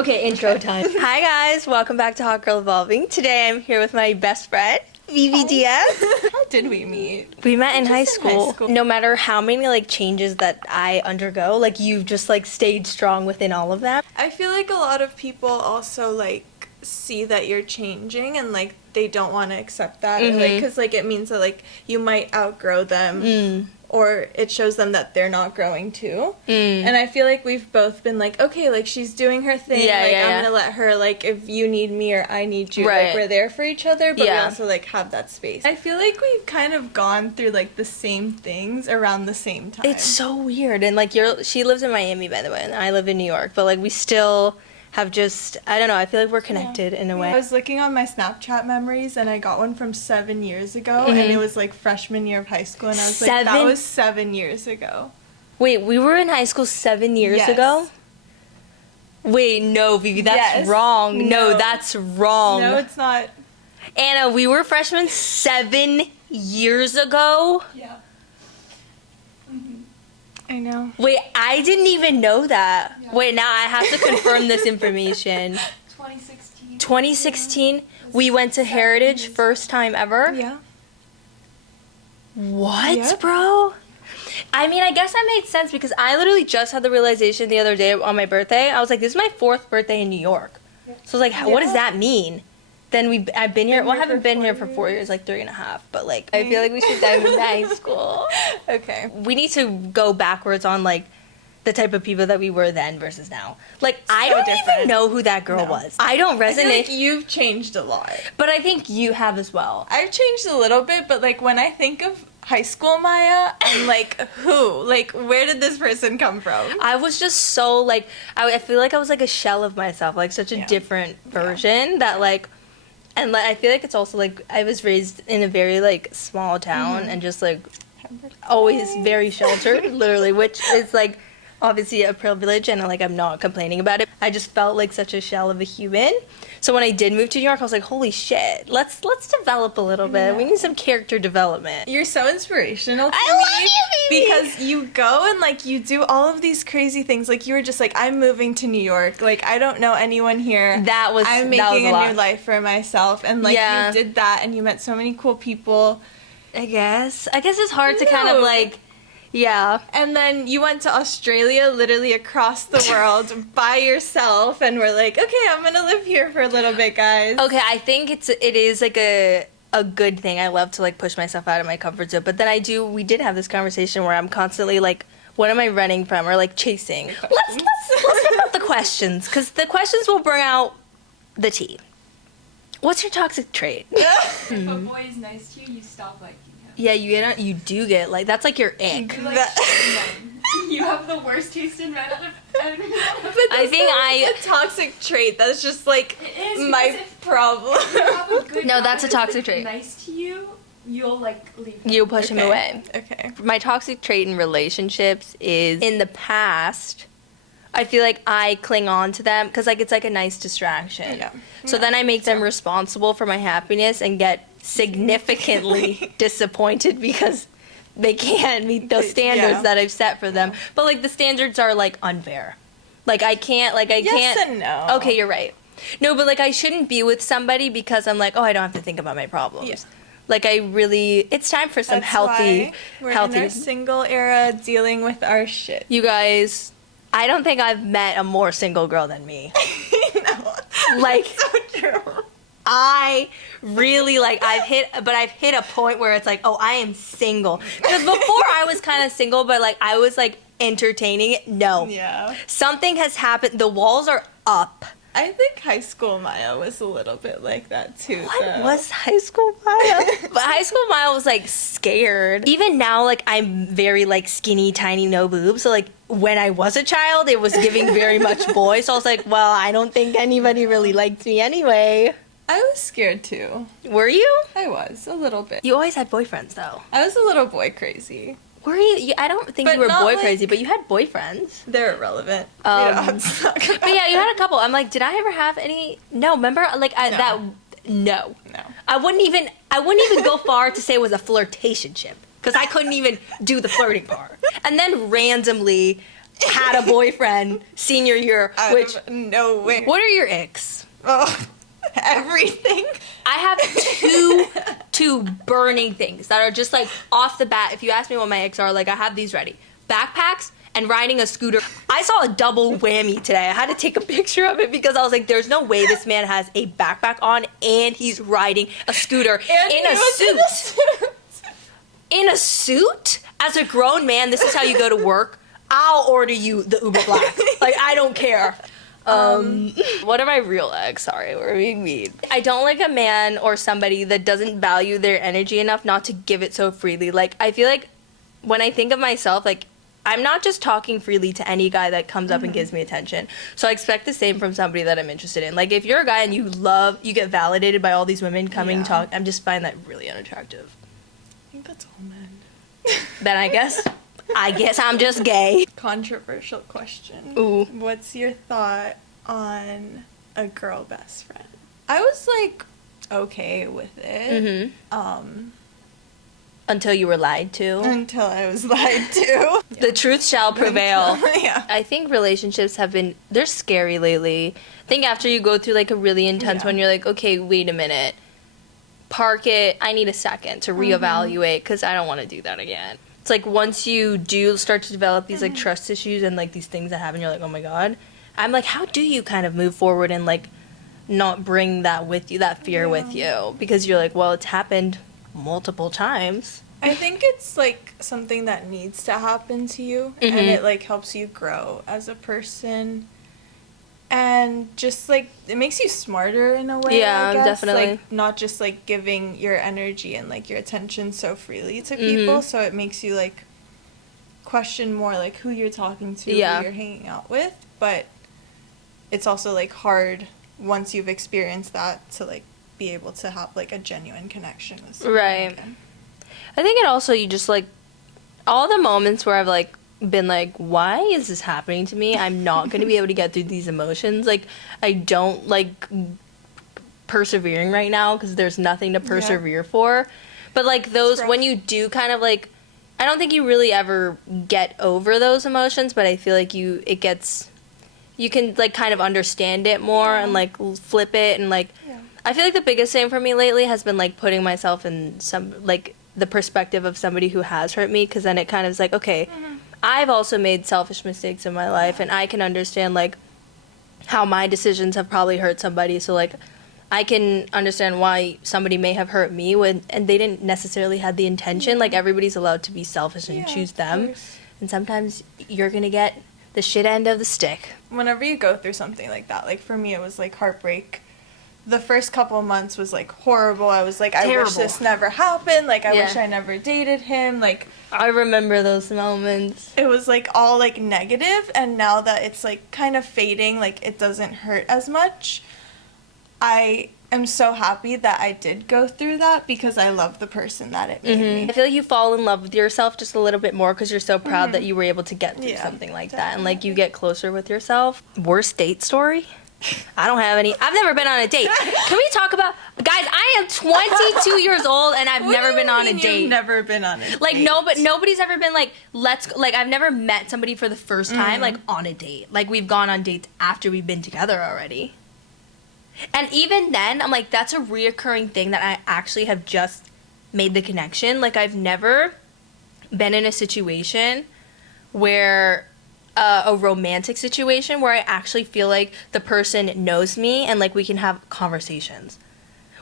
Okay, intro time. Hi guys, welcome back to Hot Girl Evolving. Today I'm here with my best friend, Vivi Diaz. How did we meet? We met in high school. No matter how many changes that I undergo, you've just stayed strong within all of them. I feel like a lot of people also see that you're changing and they don't want to accept that because it means that you might outgrow them or it shows them that they're not growing too. And I feel like we've both been okay, she's doing her thing. I'm gonna let her, if you need me or I need you, we're there for each other, but we also have that space. I feel like we've kind of gone through the same things around the same time. It's so weird. And she lives in Miami, by the way, and I live in New York, but we still have just, I don't know, I feel like we're connected in a way. I was looking on my Snapchat memories and I got one from 7 years ago and it was freshman year of high school and I was that was 7 years ago. Wait, we were in high school 7 years ago? Wait, no, Vivi, that's wrong. No, that's wrong. No, it's not. Anna, we were freshmen 7 years ago? Yeah. I know. Wait, I didn't even know that. Yeah. Wait, now I have to confirm this information. 2016. 2016? Yeah. We went to Heritage, first time ever? Yeah. What, bro? I mean, I guess that made sense because I literally just had the realization the other day on my birthday. I was like, this is my 4th birthday in New York. Yeah. So I was like, what does that mean? Then I've been here, I haven't been here for 4 years, 3.5, but I feel like we should dive into high school. Okay. We need to go backwards on the type of people that we were then versus now. I don't even know who that girl was. I don't resonate. I feel you've changed a lot. But I think you have as well. I've changed a little bit, but when I think of high school Maya, I'm who? Where did this person come from? I was just so I feel like I was a shell of myself, such a different version that and I feel like it's also I was raised in a very small town and just always very sheltered, literally, which is obviously a privilege and I'm not complaining about it. I just felt such a shell of a human. So when I did move to New York, I was like, holy shit, let's develop a little bit. We need some character development. You're so inspirational to I me. love you, Vivi! Because you go and you do all of these crazy things. You were just I'm moving to New York. I don't know anyone here. that I'm was making a new life for myself. And you did that and you met so many cool people. I guess it's hard to kind of yeah. And then you went to Australia, literally across the world by yourself, and we're okay, I'm gonna live here for a little bit, guys. Okay, I think it is a good thing. I love to push myself out of my comfort zone, but then we did have this conversation where I'm constantly what am I running from or chasing? Let's talk about the questions, because the questions will bring out the tea. What's your toxic trait? If a boy is nice to you, you stop liking him. Yeah, you do get that's your ick. You have the worst taste in men out of anyone. I think a toxic trait. That's just my problem. No, that's a toxic trait. Nice to you, you'll leave him. You'll push him away. Okay. My toxic trait in relationships is in the past, I feel I cling on to them because it's a nice distraction. Yeah. So then I make them responsible for my happiness and get significantly disappointed because they can't meet those standards that I've set for them. But the standards are unfair. I can't yes can't. And no. Okay, you're right. No, but I shouldn't be with somebody because I'm oh, I don't have to think about my problems. Yeah. It's time for some That's healthy. Why we're in our single era dealing with our shit. You guys, I don't think I've met a more single girl than me. No. That's so true. I really I've hit a point where it's oh, I am single. Because before I was kind of single, but I was entertaining it. No. Yeah. Something has happened. The walls are up. I think high school Maya was a little bit like that too. What was high school Maya? But high school Maya was scared. Even now I'm very skinny, tiny, no boobs. So when I was a child, it was giving very much boy. So I was well, I don't think anybody really liked me anyway. I was scared too. Were you? I was a little bit. You always had boyfriends though. I was a little boy crazy. Were you? I don't think but you were boy crazy, but you had boyfriends. They're irrelevant. But yeah, you had a couple. I'm did I ever have any? No, remember No. I wouldn't even go far to say it was a flirtationship because I couldn't even do the flirting part. And then randomly, had a boyfriend senior year, which nowhere. What are your icks? Oh, everything. I have two burning things that are just like off the bat. If you ask me what my icks are, like I have these ready. Backpacks and riding a scooter. I saw a double whammy today. I had to take a picture of it because I was like, there's no way this man has a backpack on and he's riding a scooter in a suit. In a suit? As a grown man, this is how you go to work. I'll order you the Uber Black. Like, I don't care. What are my real icks? Sorry, we're being mean. I don't like a man or somebody that doesn't value their energy enough not to give it so freely. Like, I feel like when I think of myself, like, I'm not just talking freely to any guy that comes up and gives me attention. So I expect the same from somebody that I'm interested in. Like, if you're a guy and you get validated by all these women coming talk, I'm just find that really unattractive. I think that's all men. Then I guess I'm just gay. Controversial question. Ooh. What's your thought on a girl best friend? I was like okay with it. Until you were lied to. Until I was lied to. The truth shall prevail. Yeah. I think relationships they're scary lately. I think after you go through like a really intense one, you're like, okay, wait a minute. Park it. I need a second to reevaluate because I don't want to do that again. It's like once you do start to develop these like trust issues and like these things that happen, you're like, oh my God. I'm like, how do you kind of move forward and like not bring that with you, that fear with you? Because you're like, well, it's happened multiple times. I think it's like something that needs to happen to you and it like helps you grow as a person. And just, like, it makes you smarter in a way, I guess. Definitely. Like, not just, like, giving your energy and, like, your attention so freely to people. So it makes you, like, question more, like, who you're talking to, who you're hanging out with. But it's also, like, hard once you've experienced that to, like, be able to have, like, a genuine connection with someone. Right. Again. I think it also, you just, like, all the moments where I've, like, been like, why is this happening to me? I'm not going to be able to get through these emotions. Like, I don't like persevering right now because there's nothing to persevere for. But like those, when you do kind of like, I don't think you really ever get over those emotions, but I feel like you can like kind of understand it more and like flip it and like, I feel like the biggest thing for me lately has been like putting myself in some like the perspective of somebody who has hurt me, because then it kind of is like, okay, I've also made selfish mistakes in my life, and I can understand, like, how my decisions have probably hurt somebody. So, like, I can understand why somebody may have hurt me and they didn't necessarily have the intention. Like, everybody's allowed to be selfish and choose them. And sometimes you're going to get the shit end of the stick. Whenever you go through something like that, like, for me, it was, like, heartbreak. The first couple of months was, like, horrible. I was like, I wish this never happened. Like, I wish I never dated him. Like, I remember those moments. It was, like, all, like, negative. And now that it's, like, kind of fading, like, it doesn't hurt as much. I am so happy that I did go through that because I love the person that it made me. I feel like you fall in love with yourself just a little bit more because you're so proud that you were able to get through something like that. And, like, you get closer with yourself. Worst date story? I don't have any. I've never been on a date. Can we talk about... Guys, I am 22 years old and I've never been on a date. You've never been on a date? Like, no, but nobody's ever been like, I've never met somebody for the first time, like, on a date. Like, we've gone on dates after we've been together already. And even then, I'm like, that's a reoccurring thing that I actually have just made the connection. Like, I've never been in a situation where... a romantic situation where I actually feel like the person knows me and like we can have conversations,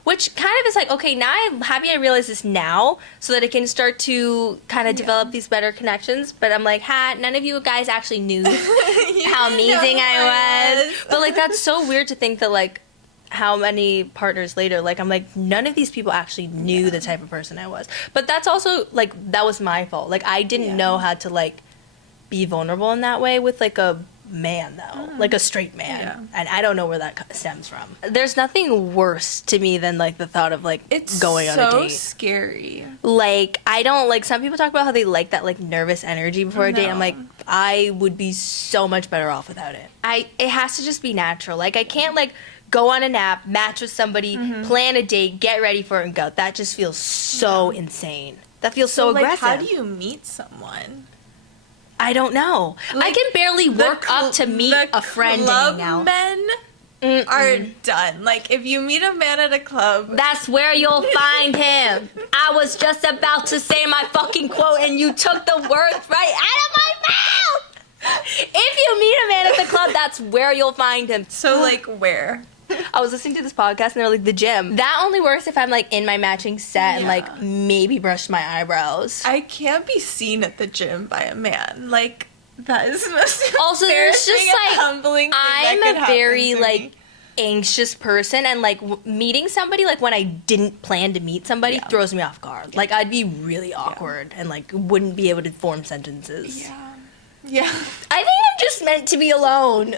which kind of is like, okay, now I'm happy I realize this now so that I can start to kind of develop these better connections. But I'm like, none of you guys actually knew how amazing I was. But like, that's so weird to think that like how many partners later, like I'm like, none of these people actually knew the type of person I was. But that's also like, that was my fault. Like, I didn't know how to like be vulnerable in that way with like a man though, like a straight man, and I don't know where that stems from. There's nothing worse to me than like the thought of like going on a date. It's so scary. Like, I don't like, some people talk about how they like that like nervous energy before a date. I'm like, I would be so much better off without it. It has to just be natural. Like, I can't like go on a nap, match with somebody, plan a date, get ready for it and go. That just feels so insane. That feels so aggressive. Like, how do you meet someone? I don't know. I can barely work up to meet a friend and hang out. Men are done. Like, if you meet a man at a club, that's where you'll find him. I was just about to say my fucking quote and you took the words right out of my mouth. If you meet a man at the club, that's where you'll find him. So, like, where? I was listening to this podcast and they're like, the gym. That only works if I'm like in my matching set and like maybe brush my eyebrows. I can't be seen at the gym by a man. Like, that is the most also there's just like humbling thing I'm that could a very happen to like me. Anxious person, and like meeting somebody like when I didn't plan to meet somebody throws me off guard. Like I'd be really awkward and like wouldn't be able to form sentences. Yeah. I think I'm just meant to be alone.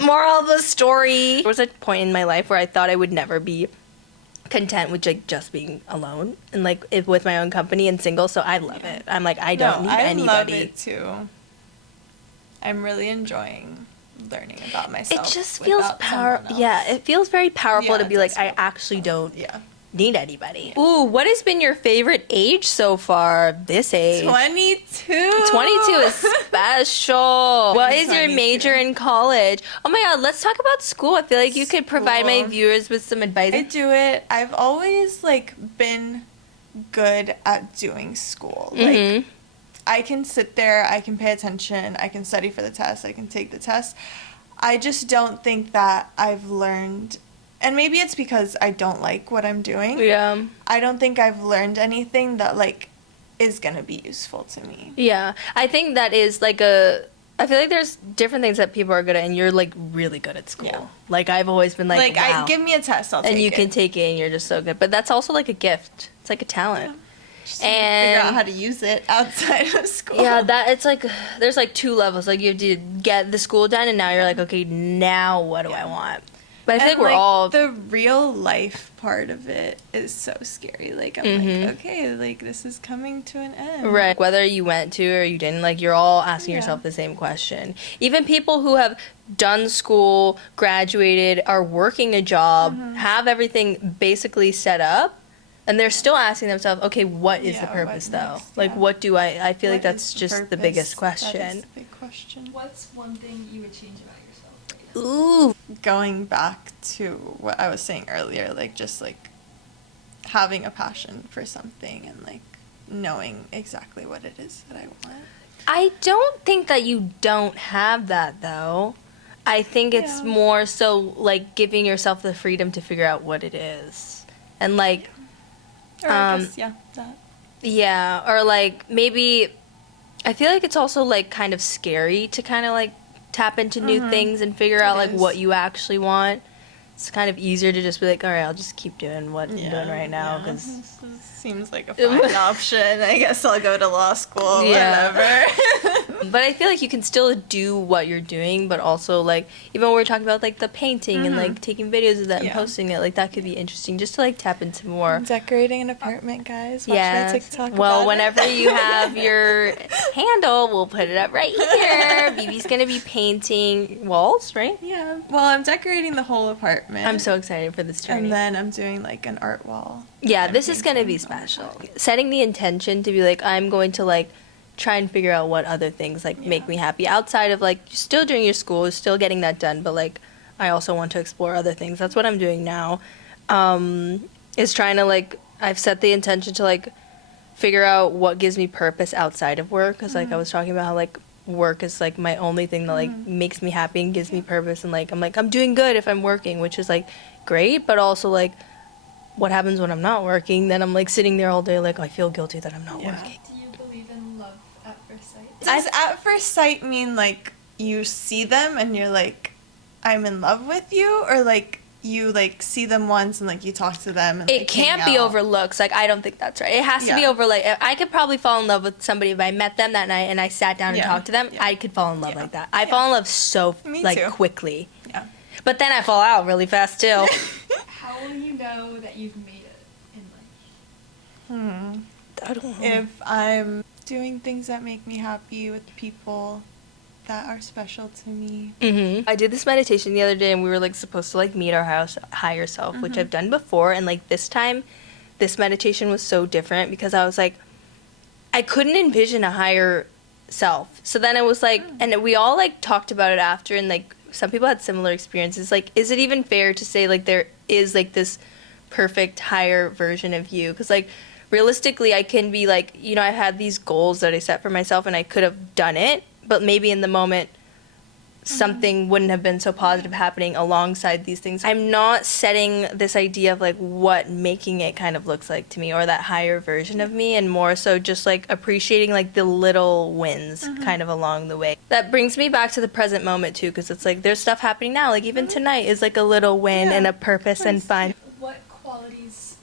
Moral of the story. There was a point in my life where I thought I would never be content with like just being alone and like with my own company and single, so I love it. I'm like, I don't need anybody. I love it too. I'm really enjoying learning about myself. It just feels powerful. Yeah, it feels very powerful to be like, I actually don't need anybody. Ooh, what has been your favorite age so far? This age. 22. 22 is special. What is your major in college? Oh my god, let's talk about school. I feel like you could provide my viewers with some advice. I do it. I've always like been good at doing school. Like I can sit there, I can pay attention, I can study for the test, I can take the test. I just don't think that I've learned, and maybe it's because I don't like what I'm doing. Yeah. I don't think I've learned anything that like is gonna be useful to me. Yeah. I think that is like I feel like there's different things that people are good at, and you're like really good at school. Yeah. Like I've always been like wow. Give me a test, I'll take it. And you can take it, and you're just so good. But that's also like a gift. It's like a talent. Yeah. And figure out how to use it outside of school. Yeah, that it's like there's like two levels. Like you have to get the school done, and now you're like, okay, now what do I want? But I feel like we're all the real life part of it is so scary. Like I'm like, okay, like this is coming to an end. Right. Whether you went to or you didn't, like you're all asking yourself the same question. Even people who have done school, graduated, are working a job, have everything basically set up. And they're still asking themselves, okay, what is the purpose, though? Next? Like, what do I feel like that's just the biggest question. That is the big question. What's one thing you would change about yourself right now? Ooh. Going back to what I was saying earlier, like, just, like, having a passion for something and, like, knowing exactly what it is that I want. I don't think that you don't have that, though. I think it's more so, like, giving yourself the freedom to figure out what it is. And, like... Or I guess, that. Yeah, or like maybe I feel like it's also like kind of scary to kind of like tap into new things and figure out like what you actually want. It's kind of easier to just be like, all right, I'll just keep doing what I'm doing right now because seems like a fine option. I guess I'll go to law school, whatever. But I feel like you can still do what you're doing, but also like even when we're talking about like the painting and like taking videos of that and posting it, like that could be interesting just to like tap into more. Decorating an apartment, guys. Watch my TikTok. Well, about whenever you have your handle, we'll put it up right here. Vivi's gonna be painting walls, right? Yeah. Well, I'm decorating the whole apartment. I'm so excited for this journey. And then I'm doing like an art wall. Yeah, this is gonna be special. Setting the intention to be like, I'm going to like try and figure out what other things like make me happy outside of like still doing your school, still getting that done, but like I also want to explore other things. That's what I'm doing now. Is trying to like I've set the intention to like figure out what gives me purpose outside of work because like I was talking about how like work is like my only thing that like makes me happy and gives me purpose, and like I'm doing good if I'm working, which is like great, but also like what happens when I'm not working? Then I'm like sitting there all day like I feel guilty that I'm not working. Do you believe in love at first sight? Does at first sight mean like you see them and you're like, I'm in love with you, or like you like see them once and like you talk to them and it can't be over looks. Like I don't think that's right. It has to be over like I could probably fall in love with somebody if I met them that night and I sat down and talked to them. I could fall in love like that. I fall in love so like quickly. Yeah. But then I fall out really fast too. How will you know that you've made it in life? I don't know. If I'm doing things that make me happy with people that are special to me. I did this meditation the other day and we were like supposed to like meet our higher self, which I've done before, and like this time this meditation was so different because I was like I couldn't envision a higher self. So then it was like, and we all like talked about it after, and like some people had similar experiences. Like, is it even fair to say like there is like this perfect higher version of you? Because like realistically, I can be like, you know, I had these goals that I set for myself and I could have done it, but maybe in the moment something wouldn't have been so positive happening alongside these things. I'm not setting this idea of like what making it kind of looks like to me, or that higher version of me, and more so just like appreciating like the little wins kind of along the way. That brings me back to the present moment too, because it's like there's stuff happening now, like even tonight is like a little win and a purpose and fun. What qualities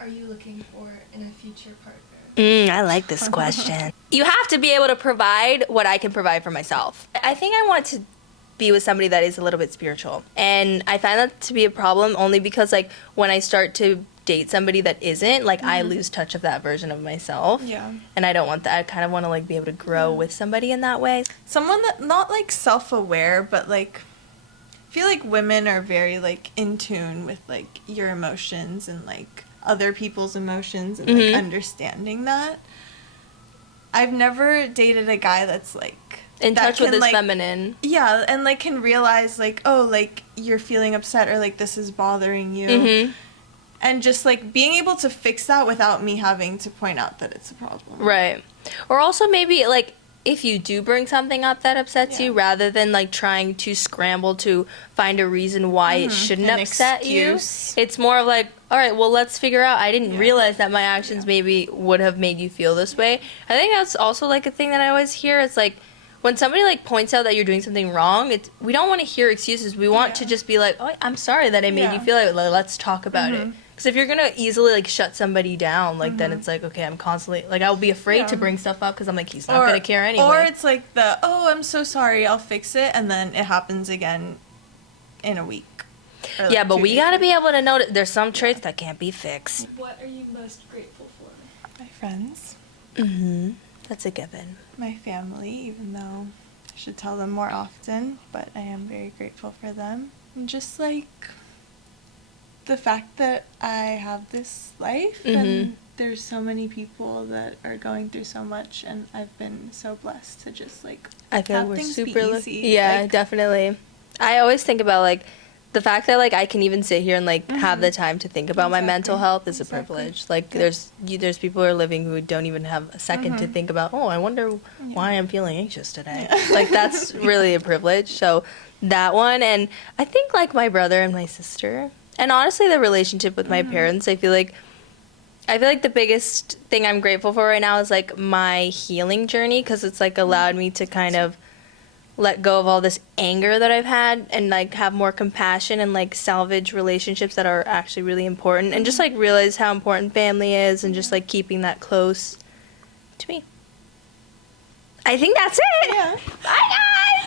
are you looking for in a future partner? I like this question. You have to be able to provide what I can provide for myself. I think I want to be with somebody that is a little bit spiritual. And I find that to be a problem only because like when I start to date somebody that isn't, like I lose touch of that version of myself. Yeah. And I don't want that. I kind of want to like be able to grow with somebody in that way. Someone that not like self-aware, but like I feel like women are very like in tune with like your emotions and like other people's emotions and like understanding that. I've never dated a guy that's like In touch with his feminine. Yeah, and like can realize like, oh, like you're feeling upset or like this is bothering you. And just like being able to fix that without me having to point out that it's a problem. Right. Or also maybe like if you do bring something up that upsets you, rather than like trying to scramble to find a reason why it shouldn't upset excuse. you, it's more of like, all right, well, let's figure out. I didn't realize that my actions maybe would have made you feel this way. I think that's also like a thing that I always hear. It's like when somebody like points out that you're doing something wrong, we don't want to hear excuses. We want to just be like, oh, I'm sorry that I made you feel like, let's talk about it. Because if you're going to easily, like, shut somebody down, like, then it's like, okay, I'm constantly, like, I'll be afraid to bring stuff up because I'm like, he's not going to care anyway. Or it's like oh, I'm so sorry, I'll fix it, and then it happens again in a week. Or, like, but we got to be able to notice there's some traits that can't be fixed. What are you most grateful for? My friends. That's a given. My family, even though I should tell them more often, but I am very grateful for them. And just, like, the fact that I have this life and there's so many people that are going through so much, and I've been so blessed to just like I feel have we're things super be lucky. easy. Yeah, Like, definitely. I always think about like the fact that like I can even sit here and like have the time to think about my mental health is a privilege. Like there's people who are living who don't even have a second to think about, oh, I wonder why I'm feeling anxious today. Like that's really a privilege. So that one, and I think like my brother and my sister, and honestly the relationship with my parents, I feel like the biggest thing I'm grateful for right now is like my healing journey, because it's like allowed me to kind of let go of all this anger that I've had and like have more compassion and like salvage relationships that are actually really important, and just like realize how important family is and just like keeping that close to me. I think that's it. Yeah. Bye guys!